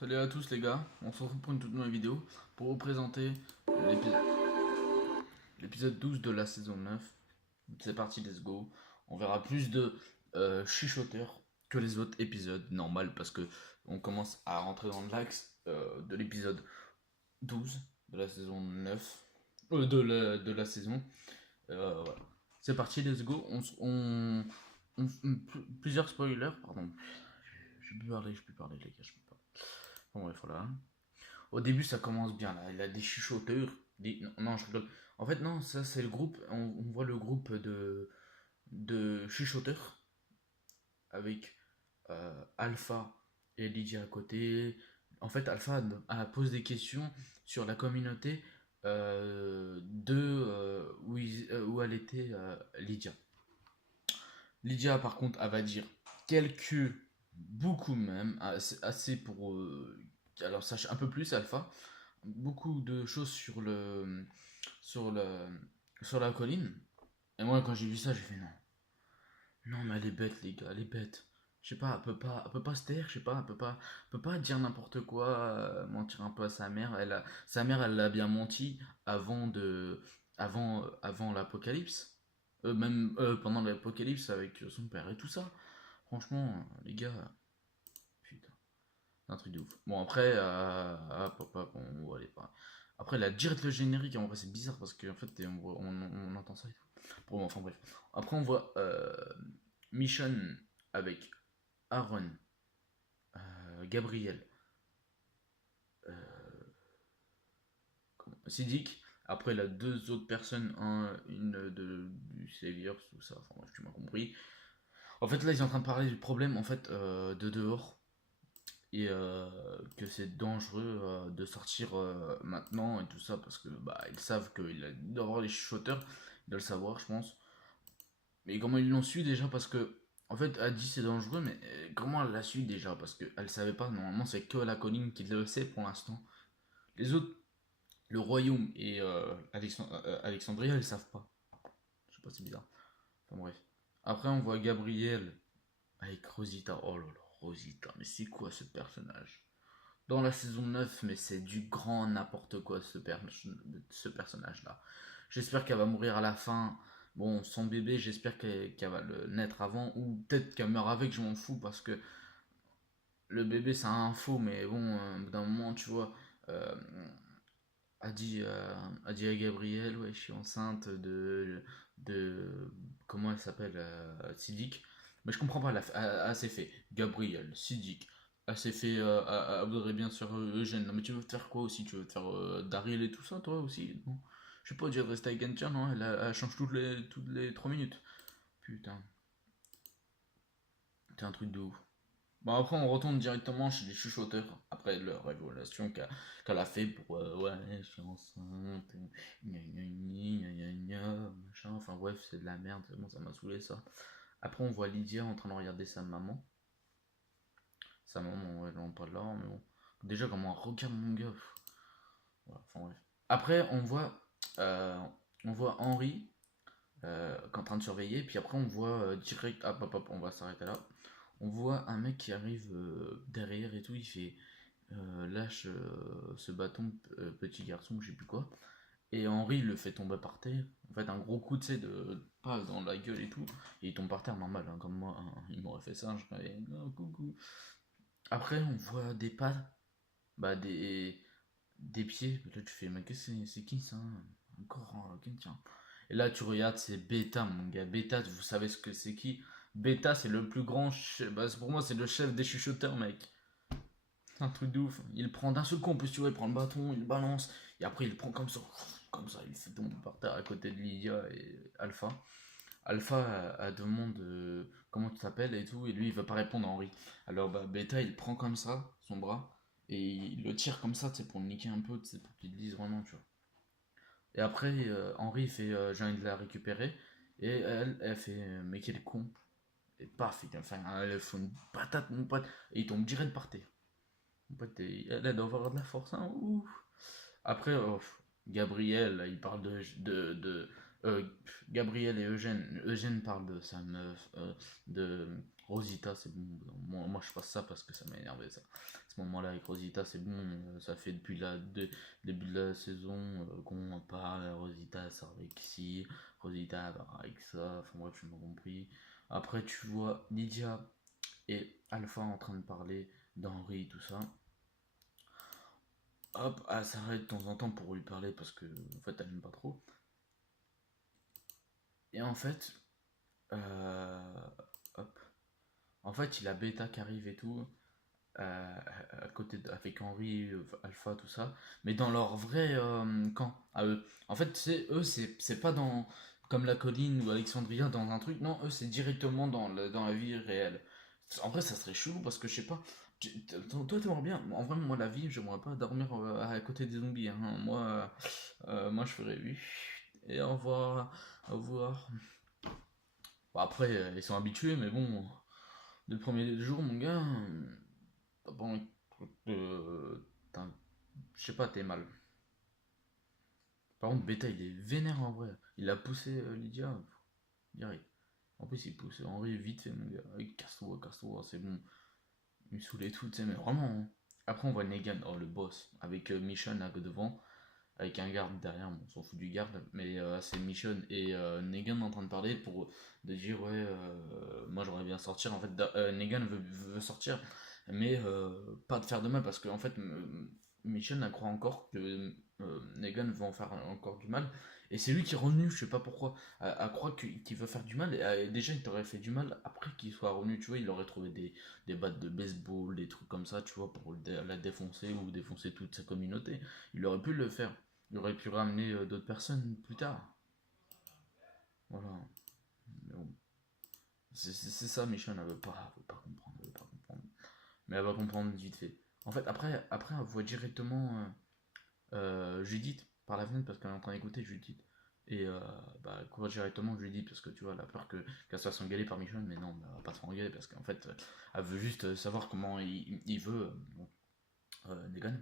Salut à tous les gars, on se retrouve pour une toute nouvelle vidéo pour vous présenter l'épisode 12 de la saison 9. C'est parti, let's go. On verra plus de chuchoteurs que les autres épisodes, normal parce que on commence à rentrer dans l'axe de l'épisode 12 de la saison 9, de la saison. Voilà. C'est parti, let's go. Plusieurs spoilers, pardon. Je peux parler les gars, je peux pas. Bon bref, voilà. Au début, ça commence bien là. Il a des chuchoteurs. Non, non, je rigole. En fait, non, ça c'est le groupe. On voit le groupe de chuchoteurs avec Alpha et Lydia à côté. En fait, Alpha pose des questions sur la communauté où elle était, Lydia. Lydia, par contre, elle va dire quelques, beaucoup même, assez pour. Alors, sache un peu plus, Alpha, beaucoup de choses sur le, sur la colline. Et moi, quand j'ai vu ça, j'ai fait non. Non, mais elle est bête, les gars, elle est bête. Je sais pas, elle peut pas se taire, je sais pas, elle peut pas dire n'importe quoi, mentir un peu à sa mère. Sa mère, elle l'a bien menti avant l'apocalypse. Même pendant l'apocalypse avec son père et tout ça. Franchement, les gars, putain, c'est un truc de ouf. Bon, après, on va aller pas. Après, la direct le générique, en vrai, c'est bizarre parce qu'en fait, on entend ça et tout. Bon, enfin, bref. Après, on voit Michonne avec Aaron, Gabriel, Siddiq. Après, il a deux autres personnes, une du Savior, tout ça. Enfin, bref, tu m'as compris. En fait, là, ils sont en train de parler du problème en fait de dehors et que c'est dangereux de sortir maintenant et tout ça parce que bah ils savent qu'il doit y avoir les chuchoteurs, ils doivent le savoir, je pense. Mais comment ils l'ont su déjà? Parce que en fait, elle dit c'est dangereux, mais comment elle l'a su déjà? Parce qu'elle savait pas. Normalement, c'est que la colline qui le sait pour l'instant. Les autres, le royaume et Alexandria, ils savent pas. Je sais pas, c'est bizarre. Enfin bref. Après, on voit Gabriel avec Rosita. Oh là là, Rosita, mais c'est quoi ce personnage? Dans la saison 9, mais c'est du grand n'importe quoi ce personnage-là. J'espère qu'elle va mourir à la fin. Bon, son bébé, j'espère qu'elle va le naître avant, ou peut-être qu'elle meurt avec, je m'en fous, parce que le bébé, c'est un faux, mais bon, d'un moment, tu vois, euh, a dit à Gabriel, ouais, je suis enceinte de comment elle s'appelle, Siddiq. Mais je comprends pas, elle s'est fait Gabriel, Siddiq, elle s'est fait, elle voudrait bien se faire Eugène. Non, mais tu veux te faire quoi aussi? Tu veux te faire Daryl et tout ça, toi aussi? Non. Je sais pas, dire rester avec Gentian, non? Elle change toutes les 3 minutes. Putain, c'est un truc de ouf. Bon, après, on retourne directement chez les chuchoteurs, après leur révélation qu'elle a fait pour ouais, je suis enceinte, gna gna gna gna gna, machin, enfin bref, c'est de la merde, c'est bon, ça m'a saoulé ça. Après, on voit Lydia en train de regarder sa maman. Sa maman, ouais, elle en parle là, mais bon. Déjà, comment elle regarde mon gars, voilà, enfin bref. Après, on voit Henri qui est en train de surveiller, puis après, on voit direct, hop hop hop, on va s'arrêter là. On voit un mec qui arrive derrière et tout, il fait lâche ce bâton, petit garçon, je sais plus quoi. Et Henri le fait tomber par terre. En fait, un gros coup de passe dans la gueule et tout. Et il tombe par terre normal, hein, comme moi. Hein, il m'aurait fait ça, je serais oh, coucou. Après, on voit des pas, bah des pieds. Là, tu fais, mais qu'est-ce que c'est qui ça? Encore quelqu'un. Et là, tu regardes, c'est Beta, mon gars. Beta, vous savez ce que c'est qui? Beta, c'est le plus grand. Bah, pour moi, c'est le chef des chuchoteurs, mec. C'est un truc de ouf. Il prend d'un seul coup, en plus, tu vois, il prend le bâton, il le balance, et après, il le prend comme ça, il fait tomber par terre à côté de Lydia et Alpha. Alpha, elle demande comment tu t'appelles et tout, et lui, il veut pas répondre à Henri. Alors, bah, Beta, il prend comme ça, son bras, et il le tire comme ça, tu sais, pour le niquer un peu, tu sais, pour qu'il le dise vraiment, tu vois. Et après, Henri, il fait, j'ai envie de la récupérer, et elle fait, mais quel con. Et paf, elle fait une patate, mon pote, et il tombe direct par terre. Mon pote, elle doit avoir de la force, hein, ouf. Après, Gabriel, là, il parle de Gabriel et Eugène. Eugène parle de sa meuf, de Rosita, c'est bon. Moi, je passe ça parce que ça m'a énervé, ça. ce moment-là avec Rosita, c'est bon, ça fait depuis début de la saison qu'on en parle. Rosita sort avec ci, Rosita part avec ça, enfin bref, je m'en compris. Après, tu vois Lydia et Alpha en train de parler d'Henri, tout ça. Hop, elle s'arrête de temps en temps pour lui parler parce que en fait elle aime pas trop. Et en fait, euh, hop, en fait il a Beta qui arrive et tout, à côté avec Henri, Alpha, tout ça, mais dans leur vrai camp à eux. En fait, c'est pas dans comme la colline ou Alexandria dans un truc, non, eux c'est directement dans la vie réelle. En vrai, ça serait chelou parce que je sais pas. Toi, t'aimerais bien. En vrai, moi, la vie, j'aimerais pas dormir à côté des zombies, hein. Moi, je ferais oui. Et au revoir. Au revoir. Bon, après, ils sont habitués, mais bon, le premier jour, mon gars, t'as pas envie je sais pas, t'es mal. Par contre, Beta, il est vénère en vrai. Il a poussé Lydia, direct. En plus, il pousse Henri vite fait, mon gars. Casse-toi, c'est bon. Il me saoulait tout, tu sais, mais vraiment, hein. Après, on voit Negan, oh le boss, avec Michonne là devant, avec un garde derrière, bon, on s'en fout du garde, mais c'est Michonne et Negan en train de parler de dire, ouais, moi j'aimerais bien sortir. En fait, Negan veut sortir, mais pas de faire de mal, parce qu'en fait, Michonne elle croit encore que Negan veut en faire encore du mal, et c'est lui qui est revenu, je sais pas pourquoi, à croire qu'il veut faire du mal, et déjà il t'aurait fait du mal après qu'il soit revenu, tu vois, il aurait trouvé des battes de baseball, des trucs comme ça, tu vois, pour la défoncer ou défoncer toute sa communauté. Il aurait pu le faire. Il aurait pu ramener d'autres personnes plus tard. Voilà. Mais bon. C'est ça, Michonne, elle veut pas comprendre, elle veut pas comprendre. Mais elle va comprendre vite fait. En fait, après elle voit directement Judith par la fenêtre parce qu'elle est en train d'écouter Judith. Et bah, elle court directement Judith parce que tu vois, elle a peur qu'elle se fasse engueuler par Michonne, mais non, elle va pas se faire engueuler parce qu'en fait, elle veut juste savoir comment il veut Negan.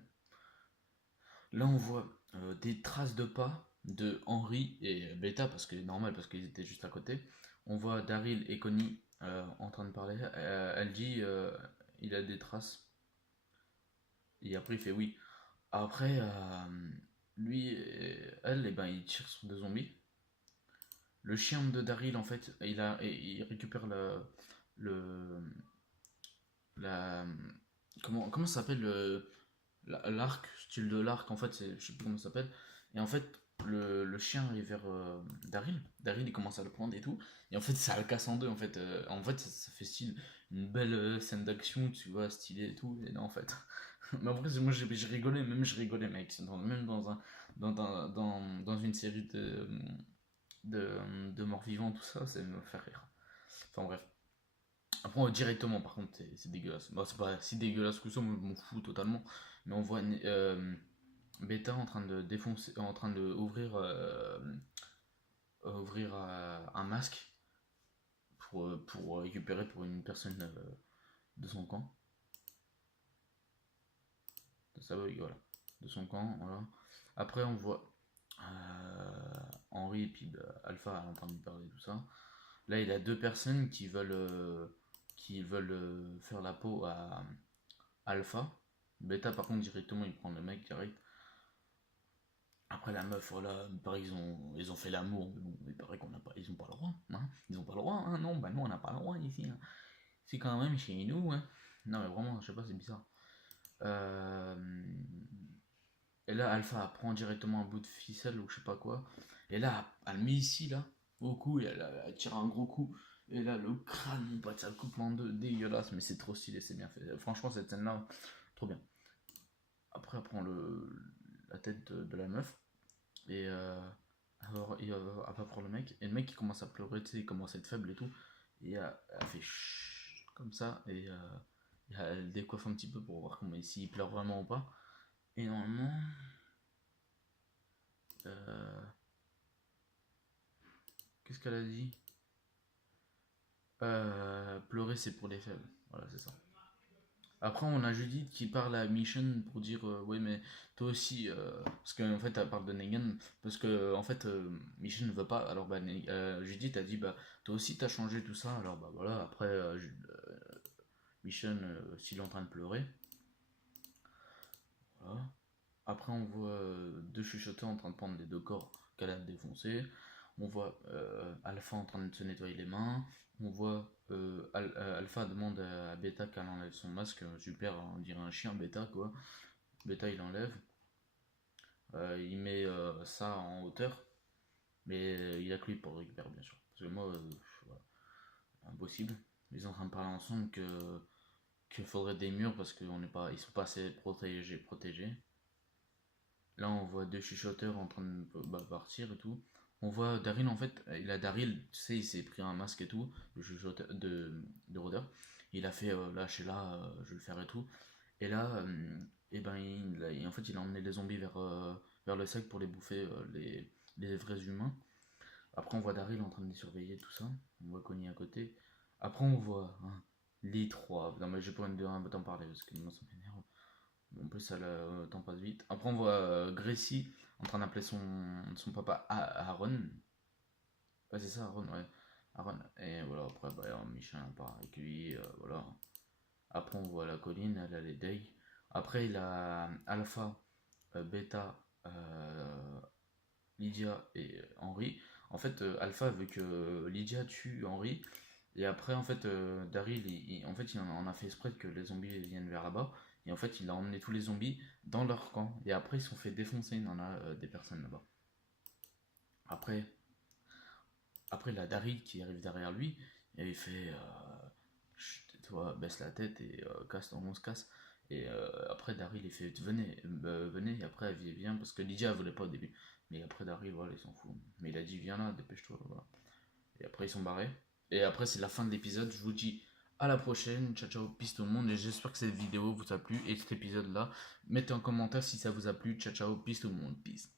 Là, on voit des traces de pas de Henry et Beta, parce que normal, parce qu'ils étaient juste à côté. On voit Daryl et Connie en train de parler. Elle dit il a des traces. Et après, il fait oui. Après, lui, elle, et ben, il tire sur des zombies. Le chien de Daryl, en fait, il récupère le, la, comment ça s'appelle l'arc, style de l'arc, en fait, je sais plus comment ça s'appelle. Et en fait, le chien arrive vers Daryl. Daryl, il commence à le prendre et tout. Et en fait, ça le casse en deux. En fait ça fait style une belle scène d'action, tu vois, stylée et tout. Et non, en fait. Mais après, moi, j'ai rigolé, même je rigolais, mec. Même dans une série de morts vivants, tout ça, ça me fait rire. Enfin, bref. Après, directement, par contre, c'est dégueulasse. Bon, c'est pas si dégueulasse que ça, moi, je m'en fous totalement. Mais on voit Beta en train de défoncer, en train de ouvrir un masque pour récupérer pour une personne de son camp. De sa voilà. De son camp, voilà. Après, on voit Henri et puis Alpha en train de lui parler, tout ça. Là, il a deux personnes qui veulent faire la peau à Alpha. Beta, par contre, directement, il prend le mec direct. Après la meuf, voilà, il paraît qu'ils ont fait l'amour, mais bon, il paraît qu'on n'a pas, ils ont pas le droit, hein. Ils ont pas le droit, hein. Non, bah nous on n'a pas le droit ici, hein. C'est quand même chez nous, hein. Non mais vraiment, je sais pas, c'est bizarre. Euh, Et là, Alpha prend directement un bout de ficelle ou je sais pas quoi. Et là, elle met ici, là, au cou, et elle tire un gros coup. Et là, le crâne, mon pote, ça le coupe en deux, dégueulasse, mais c'est trop stylé, c'est bien fait. Franchement, cette scène-là, trop bien. Après, elle prend la tête de la meuf. Et alors, elle va prendre le mec. Et le mec, il commence à pleurer, tu sais, il commence à être faible et tout. Et elle fait chut, comme ça. Et elle décoiffe un petit peu pour voir s'il pleure vraiment ou pas. Et normalement, euh, qu'est-ce qu'elle a dit? Pleurer, c'est pour les faibles. Voilà, c'est ça. Après, on a Judith qui parle à Mission pour dire ouais, mais toi aussi, parce qu'en fait, elle parle de Negan, parce que en fait, Mission ne veut pas. Alors, bah, Judith a dit bah, toi aussi, t'as changé tout ça. Alors, bah voilà, après, Mission, s'il est en train de pleurer. Après, on voit deux chuchoteurs en train de prendre les deux corps qu'elle a défoncés. On voit Alpha en train de se nettoyer les mains. On voit Alpha demande à Beta qu'elle enlève son masque. Super, on dirait un chien Beta quoi. Beta il enlève. Il met ça en hauteur. Mais il a que lui pour le récupérer bien sûr. Parce que moi, voilà, impossible. Ils sont en train de parler ensemble qu'il faudrait des murs parce qu'ils sont pas assez protégés. Là, on voit deux chuchoteurs en train de partir et tout. On voit Daryl, en fait, Daryl, tu sais, il s'est pris un masque et tout, de rôdeur. Il a fait, là, je suis là, je vais le faire et tout. Et là, et ben, en fait, il a emmené les zombies vers le sec pour les bouffer, les vrais humains. Après, on voit Daryl en train de les surveiller, tout ça. On voit Connie à côté. Après, on voit les trois. Non, mais j'ai pas envie de t'en parler parce que moi, ça m'énerve. En plus, le temps passe vite. Après, on voit Gracie en train d'appeler son papa Aaron. Ouais, c'est ça, Aaron, ouais. Aaron. Et voilà, après, Michel part avec lui. Voilà. Après, on voit la colline, elle a les Day. Après, il a Alpha, Beta, Lydia et Henry. En fait, Alpha veut que Lydia tue Henry. Et après, en fait, Daryl, en fait, il en a fait exprès que les zombies viennent vers là-bas. Et en fait, il a emmené tous les zombies dans leur camp. Et après, ils se sont fait défoncer. Il y en a des personnes là-bas. Après, il a Daryl qui arrive derrière lui. Et il fait chut, toi, baisse la tête et casse, on se casse. Et après, Daryl, il fait venez, venez. Et après, elle vient parce que Lydia, elle voulait pas au début. Mais après, Daryl, voilà, il s'en fout. Mais il a dit viens là, dépêche-toi. Voilà. Et après, ils sont barrés. Et après, c'est la fin de l'épisode. Je vous dis à la prochaine. Ciao, ciao, peace tout le monde. Et j'espère que cette vidéo vous a plu. Et cet épisode-là, mettez en commentaire si ça vous a plu. Ciao, ciao, peace tout le monde. Peace.